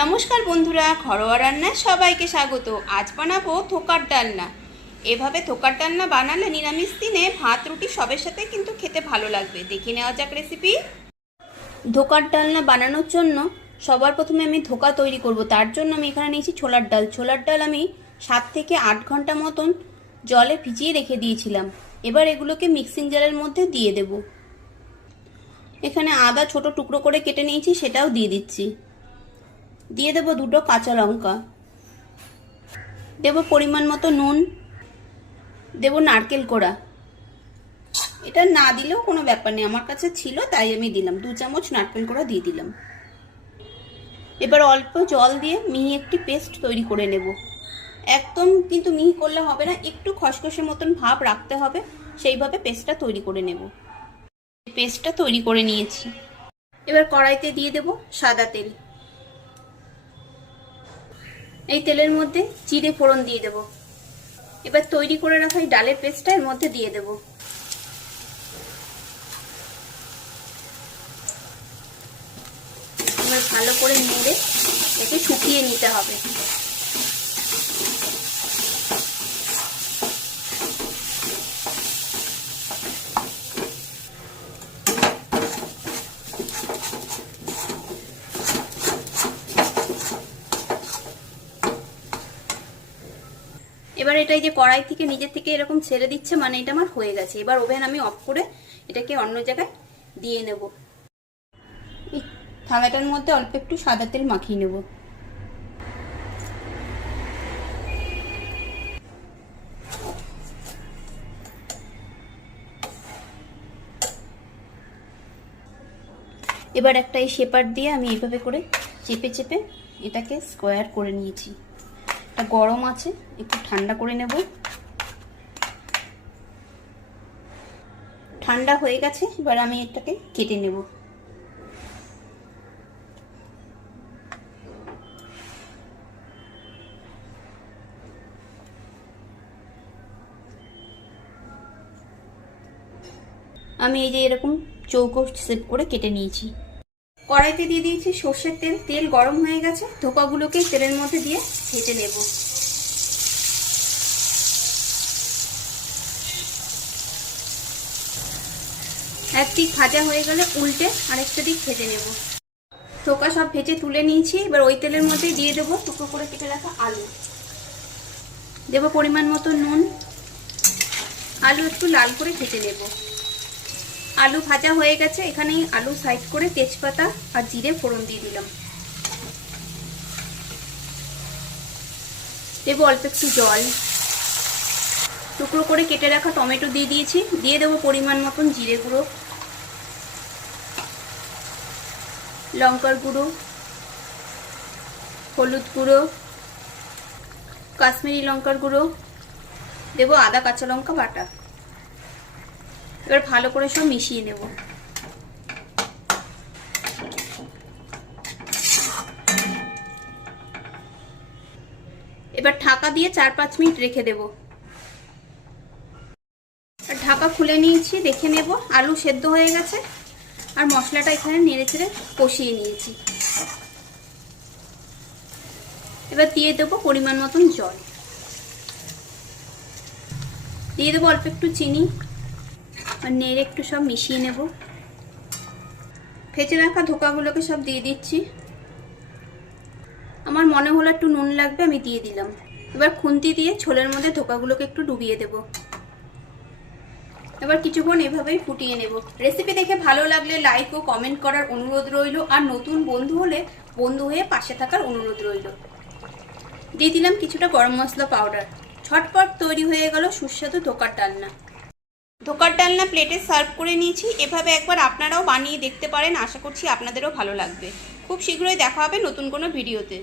নমস্কার বন্ধুরা, ঘরোয়া রান্নায় সবাইকে স্বাগত। আজ বানাবো ধোকার ডালনা। এভাবে ধোকার ডালনা বানালে নিরামিষ দিনে ভাত রুটি সবের সাথে কিন্তু খেতে ভালো লাগবে। দেখে নেওয়া যাক রেসিপি। ধোকার ডালনা বানানোর জন্য সবার প্রথমে আমি ধোকা তৈরি করব। তার জন্য আমি এখানে নিয়েছি ছোলার ডাল। ছোলার ডাল আমি 7 থেকে 8 ঘন্টা মতন জলে ভিজিয়ে রেখে দিয়েছিলাম। এবার এগুলোকে মিক্সিং জারের মধ্যে দিয়ে দেব। এখানে আদা ছোট টুকরো করে কেটে নিয়েছি, সেটাও দিয়ে দিচ্ছি। দিয়ে দেব 2টো কাঁচা লঙ্কা, দেব পরিমাণ মতো নুন, দেব নারকেল কোড়া। এটা না দিলেও কোনো ব্যাপার নেই, আমার কাছে ছিল তাই আমি দিলাম। 2 চামচ নারকেল কোড়া দিয়ে দিলাম। এবার অল্প জল দিয়ে মিহি একটি পেস্ট তৈরি করে নেব। একদম কিন্তু মিহি করলে হবে না, একটু খসখসে মতন ভাব রাখতে হবে, সেইভাবে পেস্টটা তৈরি করে নেব। পেস্টটা তৈরি করে নিয়েছি। এবার কড়াইতে দিয়ে দেব সাদা তেল। এই তেলের মধ্যে জিরে ফোড়ন দিয়ে দেব। এবার তৈরি করে রাখা এই ডালের পেস্টটা এর মধ্যে দিয়ে দেব। এবার ভালো করে নেড়ে একে শুকিয়ে নিতে হবে। এবার এটা এই যে কড়াই থেকে নিজে থেকে এরকম ছেড়ে দিচ্ছে, মানে এটা আমার হয়ে গেছে। এবার ওভেন আমি অফ করে এটাকে অন্য জায়গায় দিয়ে নেব। এই থালাটার মধ্যে অল্প একটু সাদা তেল মাখিয়ে নেব। এবার একটা এই শেপার দিয়ে আমি এইভাবে করে চেপে চেপে এটাকে স্কোয়ার করে নিয়েছি। এটা গরম আছে, একটু ঠান্ডা করে নেব। ঠান্ডা হয়ে গেছে, এবার আমি এটাকে কেটে নেব। আমি এই যে এরকম চৌকো শেপ করে কেটে নিয়েছি। কড়াইতে দিয়ে দিয়েছি সর্ষের তেল। তেল গরম হয়ে গেছে, ধোকাগুলোকে তেলের মধ্যে দিয়ে ভেজে নেব। এক দিক ভাজা হয়ে গেলে উল্টে আরেকটা দিক ভেজে নেব। ধোকা সব ভেজে তুলে নিয়েছি। এবার ওই তেলের মধ্যে দিয়ে দেবো টুকরো করে কেটে রাখা আলু, দেব পরিমাণ মতো নুন। আলু একটু লাল করে ভেজে নেব। আলু ভাজা হয়ে গেছে, এখানে আলু সাইড করে তেজপাতা আর জিরে ফোড়ন দিয়ে দিলাম। দেব অল্প একটু জল। টুকরো করে কেটে রাখা টমেটো দিয়ে দিয়েছি। দিয়ে দেবো পরিমাণ মতন জিরে গুঁড়ো, লঙ্কার গুঁড়ো, হলুদ গুঁড়ো, কাশ্মীরি লঙ্কার গুঁড়ো, দেব আদা কাঁচা লঙ্কা বাটা। এবার ভালো করে সব মিশিয়ে নেব। এবার ঢাকা দিয়ে 4-5 মিনিট রেখে দেব। ঢাকা খুলে নিয়েছি, দেখে নেব আলু সেদ্ধ হয়ে গেছে আর মশলাটা এখানে নেড়ে চেড়ে কষিয়ে নিয়েছি। এবার দিয়ে দেবো পরিমাণ মতন জল, দিয়ে দেবো অল্প একটু চিনি আর নেড়ে একটু সব মিশিয়ে নেব। ভেজে রাখা ধোকাগুলোকে সব দিয়ে দিচ্ছি। আমার মনে হলো একটু নুন লাগবে, আমি দিয়ে দিলাম। এবার খুন্তি দিয়ে ছোলের মধ্যে ধোকাগুলোকে একটু ডুবিয়ে দেব। এবার কিছুক্ষণ এভাবেই ফুটিয়ে নেব। রেসিপি দেখে ভালো লাগলে লাইক ও কমেন্ট করার অনুরোধ রইল, আর নতুন বন্ধু হলে বন্ধু হয়ে পাশে থাকার অনুরোধ রইল। দিয়ে দিলাম কিছুটা গরম মশলা পাউডার। ঝটপট তৈরি হয়ে গেল সুস্বাদু ধোকার ডালনা। ধোকার ডালনা প্লেটে সার্ভ করে নিয়েছি। এভাবে একবার আপনারাও বানিয়ে দেখতে পারেন, আশা করছি আপনাদেরও ভালো লাগবে। খুব শীঘ্রই দেখা হবে নতুন কোনো ভিডিওতে।